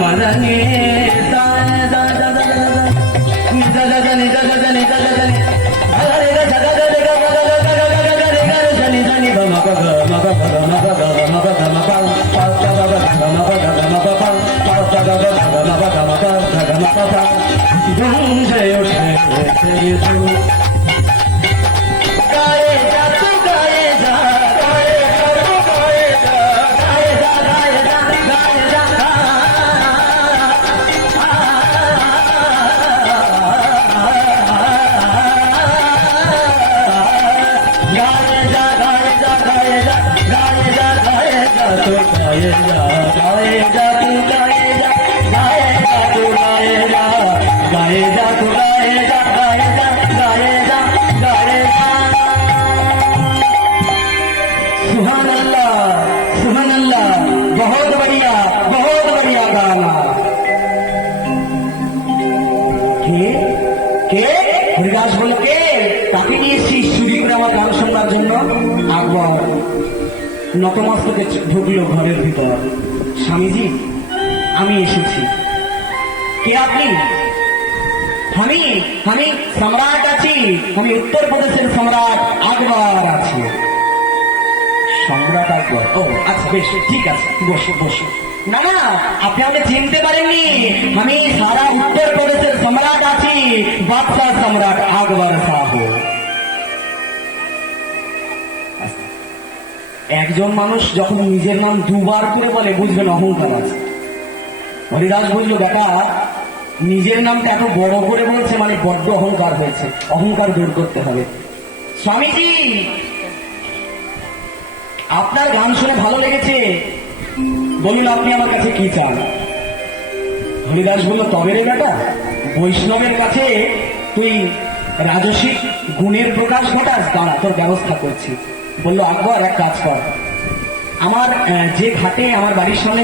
మననే बहुत बढ़िया बहुत बढ़िया गाना কে কে হরিদাস বলে কে তাকে নিয়ে এসছি চুরি করে আমার গান শোনার জন্য আকবর নতমস্তকে ঢুকলো ঘরের ভিতর। স্বামীজি, আমি এসেছি। কে আপনি? আমি আমি সম্রাট আছি। আমি উত্তর প্রদেশের সম্রাট আকবর আছি। সম্রাট আকবর? ও আচ্ছা বেশ, ঠিক আছে, বসো বসো। না না, আপনি আমাকে চিনতে পারেননি। আমি সারা উত্তর প্রদেশের সম্রাট আছি, বাদশাহ সম্রাট আকবর। একজন মানুষ যখন নিজের নাম দুবার করে বলে বুঝবেন অহংকার আছে। হরিদাস বলল, বেটা, নিজের নামটা এত বড় করে বলছে মানে বড্ড অহংকার হয়েছে। অহংকার দূর করতে হবে। স্বামীজি, আপনার গান শুনে ভালো লেগেছে। বলুন, আপনি আমার কাছে কি চান? হরিদাস বলল, তবে রে বেটা, বৈষ্ণবের কাছে তুই রাজসিক গুণের প্রকাশ ঘটাস, দাঁড়া, তোর ব্যবস্থা করছি। বলল আকবর এক কাজ কর। আমার যে ঘাটে আমার বাড়ির সামনে